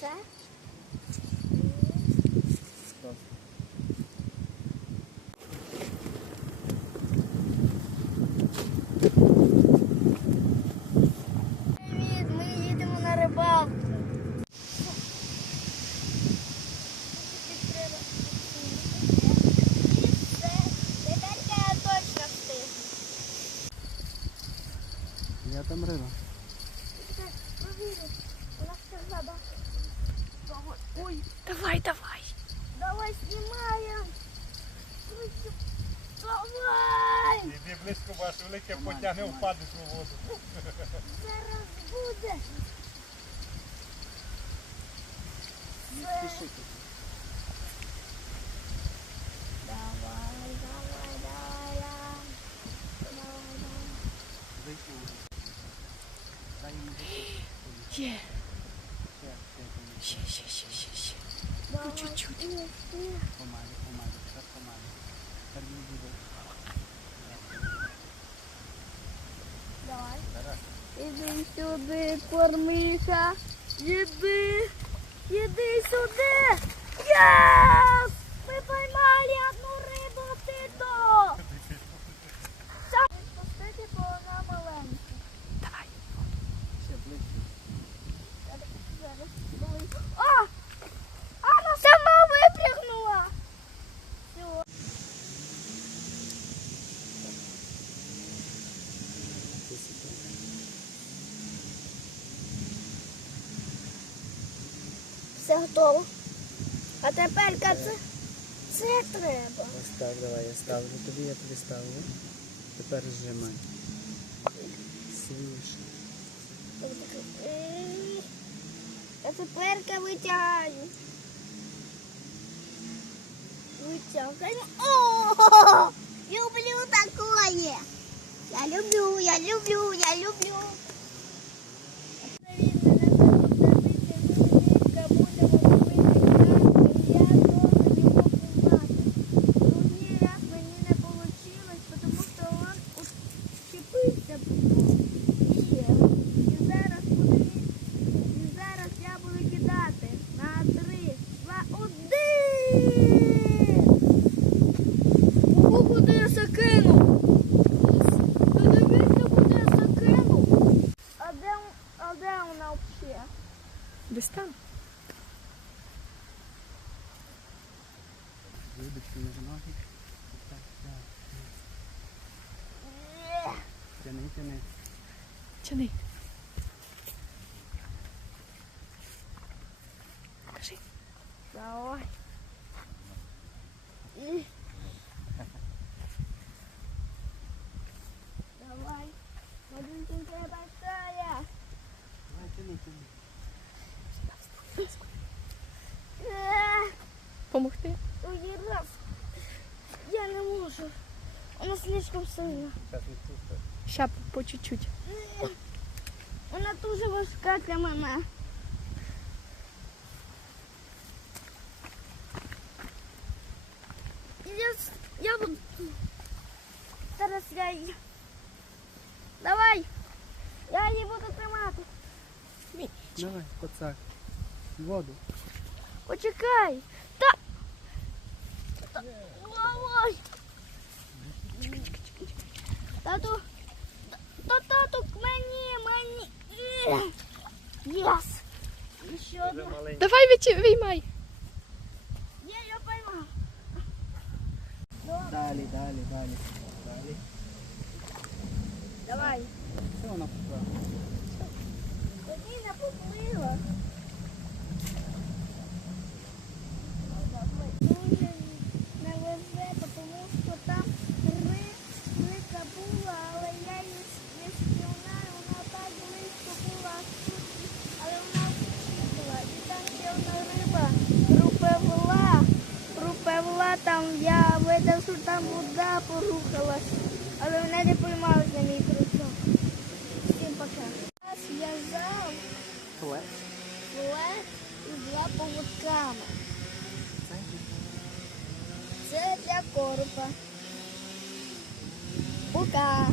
谁？Близько, бо аж велике потягне, впадеш у воду. Зараз буде. Не спішити. Давай, давай, давай, давай. Давай, давай. Зайти. Дай йому зайти. Є. Ще, ще, ще. Ще, ще, ще, ще, ще. Давай, чуть-чуть. ні, ні. Помалі, помалі, тепер помалі. Тепер не буде. Давай. Зараз. Іди сюди, кормиха. Іди. Іди сюди. Єс! Ми поймали одну рибу тито. Пустити, бо вона маленька. Давай. Ще ближче. Зараз! А, вона сама випрягнула. Все. Висипай. Все готово. А тепер це, це треба. Ось так, давай, я ставлю тобі, я тобі ставлю. Тепер зжимай. Свіше. А тепер витягаю. Витягаю. О, люблю такое. Я люблю, я люблю, я люблю. Другий раз мені не получилось, тому що він учепився потім. І, і зараз буде і зараз я буду кидати на три, два, один. Ого, куди я закинув? Ти дивися, куди я закинув. А де, а де вона взагалі? Десь там. Вибачте, ножи. Так, так. Тяни, тяни. Тяни. Кажи. Давай. І... Давай. Маленькая большая. Давай, тяни, тяни. Е, Помогти? Другий раз. Я не можу. Вона слишком сильна. Ща по чуть-чуть. Вона дуже важка для мене. Я, я буду... Зараз я її... Давай! Я її буду тримати. Давай, пацак. Воду. Почекай. Та... Та- Давай. Тату. Та тату мені, мені. Е. Єс. Ще одна. Давай вичі- виймай. Є, я поймав. Далі, далі, далі. Далі. Давай. Все вона пішла. Подійна поплила. Видав, що там вода порухалась, але мене не поймали за мій крючок. Всім пока. Я взяв Флеш. і два поводками. Це для коропа. Пока.